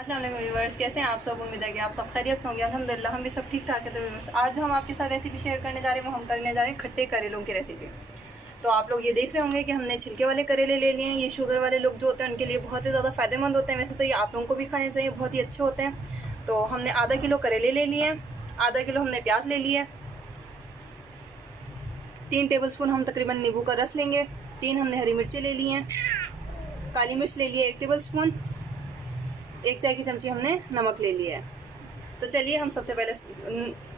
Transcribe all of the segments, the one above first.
अस्सलाम वालेकुम व्यूअर्स, कैसे हैं आप सब। उम्मीद है कि आप सब खैरियत से होंगे। अल्हम्दुलिल्लाह हम भी सब ठीक ठाक है। तो व्यूअर्स, आज जो हम आपके साथ रेसिपी शेयर करने जा रहे हैं वो हम करने जा रहे हैं खट्टे करेलों की रेसिपी। तो आप लोग ये देख रहे होंगे कि हमने छिलके वाले करेले ले लिए हैं। ये शुगर वाले लोग जो होते हैं उनके लिए बहुत ही ज़्यादा फ़ायदेमंद होते हैं। वैसे तो ये आप लोगों को भी खाने चाहिए, बहुत ही अच्छे होते हैं। तो हमने आधा किलो करेले ले लिए हैं, आधा किलो हमने प्याज ले लिए, 3 टेबलस्पून हम तकरीबन नींबू का रस लेंगे, 3 हमने हरी मिर्चें ले ली हैं, काली मिर्च ले लिए 1 टेबलस्पून, 1 चाय की चमची हमने नमक ले लिया है। तो चलिए हम सबसे पहले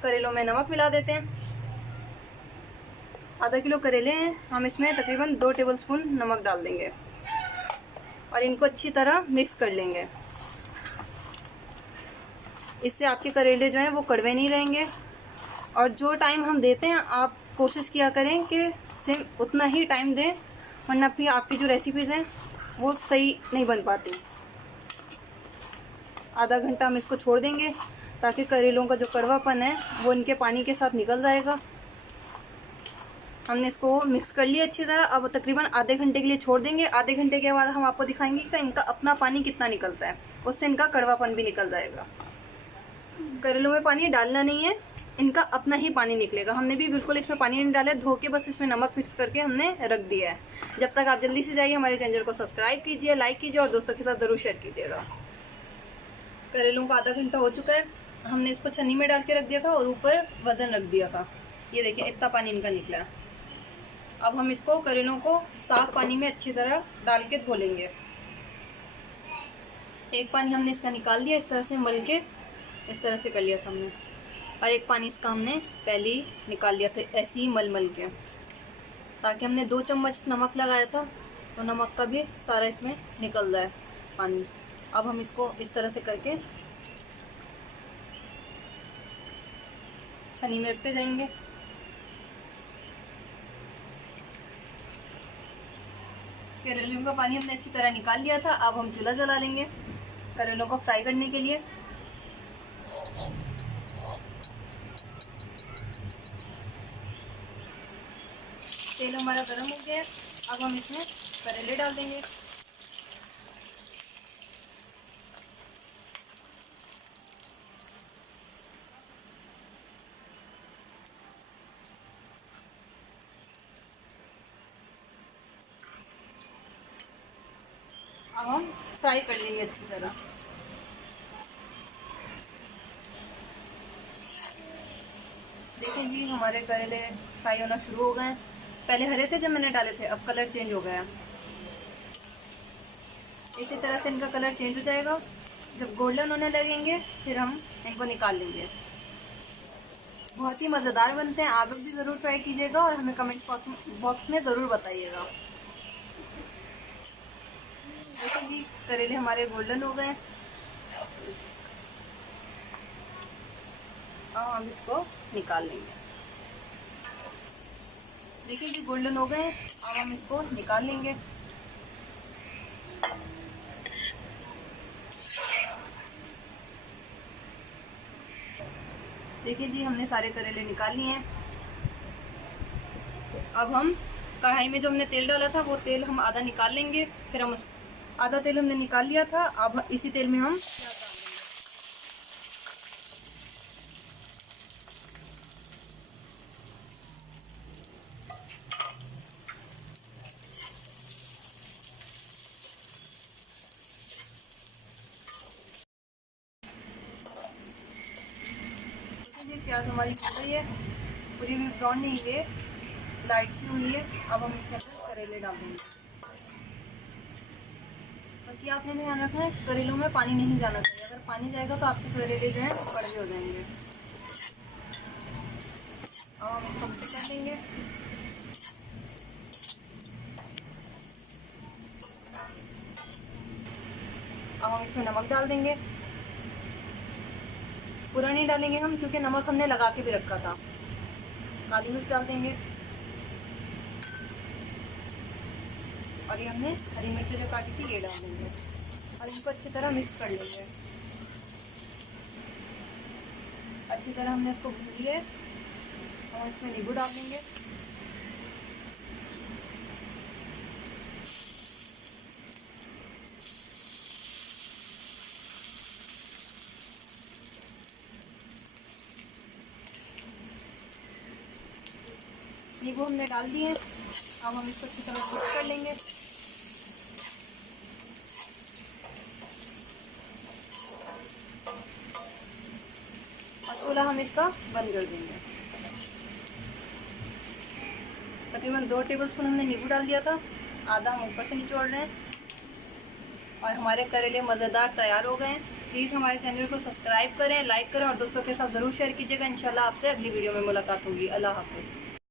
करेलों में नमक मिला देते हैं। आधा किलो करेले हैं, हम इसमें तकरीबन 2 टेबलस्पून नमक डाल देंगे और इनको अच्छी तरह मिक्स कर लेंगे। इससे आपके करेले जो हैं वो कड़वे नहीं रहेंगे। और जो टाइम हम देते हैं आप कोशिश किया करें कि सेम उतना ही टाइम दें, वरना फिर आपकी जो रेसिपीज़ हैं वो सही नहीं बन पाती। आधा घंटा हम इसको छोड़ देंगे ताकि करेलों का जो कड़वापन है वो इनके पानी के साथ निकल जाएगा। हमने इसको मिक्स कर लिया अच्छी तरह। अब तकरीबन आधे घंटे के लिए छोड़ देंगे। आधे घंटे के बाद हम आपको दिखाएंगे कि इनका अपना पानी कितना निकलता है, उससे इनका कड़वापन भी निकल जाएगा। करेलों में पानी डालना नहीं है, इनका अपना ही पानी निकलेगा। हमने भी बिल्कुल इसमें पानी नहीं डाला, धो के बस इसमें नमक मिक्स करके हमने रख दिया है। जब तक आप जल्दी से जाइए हमारे चैनल को सब्सक्राइब कीजिए, लाइक कीजिए और दोस्तों के साथ ज़रूर शेयर कीजिएगा। करेलों का आधा घंटा हो चुका है। हमने इसको छन्नी में डाल के रख दिया था और ऊपर वज़न रख दिया था। ये देखिए इतना पानी इनका निकला है। अब हम इसको करेलों को साफ पानी में अच्छी तरह डाल के धो लेंगे। एक पानी हमने इसका निकाल दिया, इस तरह से मल के इस तरह से कर लिया था हमने, और एक पानी इसका हमने पहले ही निकाल लिया था ऐसे ही मल के, ताकि हमने 2 चम्मच नमक लगाया था तो नमक का भी सारा इसमें निकल जाए पानी। अब हम इसको इस तरह से करके छन्नी में रखते जाएंगे। करेलों का पानी हमने अच्छी तरह निकाल लिया था। अब हम चूल्हा जला लेंगे करेलों को फ्राई करने के लिए। तेल हमारा गर्म हो गया है। अब हम इसमें करेले डाल देंगे। अब हम फ्राई कर लेंगे अच्छी तरह। देखिए जी हमारे करेले फ्राई होना शुरू हो गए हैं। पहले हरे थे जब मैंने डाले थे, अब कलर चेंज हो गया। इसी तरह से इनका कलर चेंज हो जाएगा। जब गोल्डन होने लगेंगे फिर हम इनको निकाल लेंगे। बहुत ही मज़ेदार बनते हैं, आप लोग भी ज़रूर ट्राई कीजिएगा और हमें कमेंट बॉक्स में ज़रूर बताइएगा। देखिए जी करेले हमारे गोल्डन हो गए। अब हम इसको निकाल लेंगे। देखिए जी गोल्डन हो गए, अब हम इसको निकाल लेंगे। देखिए जी हमने सारे करेले निकाल लिए हैं। अब हम कढ़ाई में जो हमने तेल डाला था वो तेल हम आधा निकाल लेंगे। फिर हम आधा तेल हमने निकाल लिया था। अब इसी तेल में हम प्याज हमारी हो गई है, पूरी भी ब्राउन नहीं हुई है, लाइट सी हुई है। अब हम इसके अंदर करेले डाल देंगे। बस ये आपने ध्यान रखना है करेलों में पानी नहीं जाना चाहिए। अगर पानी जाएगा तो आपके करेले जो हैं कड़वे हो जाएंगे। अब हम इसको मिक्स कर देंगे। अब हम इसमें नमक डाल देंगे। पूरा नहीं डालेंगे हम क्योंकि नमक हमने लगा के भी रखा था। काली मिर्च डाल देंगे और ये हमने हरी मिर्च जो काटी थी ये डाल देंगे और इनको अच्छी तरह मिक्स कर लेंगे। अच्छी तरह हमने इसको भून लिया और इसमें नींबू डाल देंगे। नींबू हमने डाल दिए हैं। अब हम इसको अच्छी तरह मिक्स कर लेंगे। और चूल्हा हम इसका बंद कर देंगे। तकरीबन 2 टेबलस्पून हमने नींबू डाल दिया था, आधा हम ऊपर से निचोड़ रहे हैं और हमारे करेले मज़ेदार तैयार हो गए हैं। प्लीज़ हमारे चैनल को सब्सक्राइब करें, लाइक करें और दोस्तों के साथ ज़रूर शेयर कीजिएगा। इंशाल्लाह आपसे अगली वीडियो में मुलाकात होगी। अल्लाह हाफ़िज़।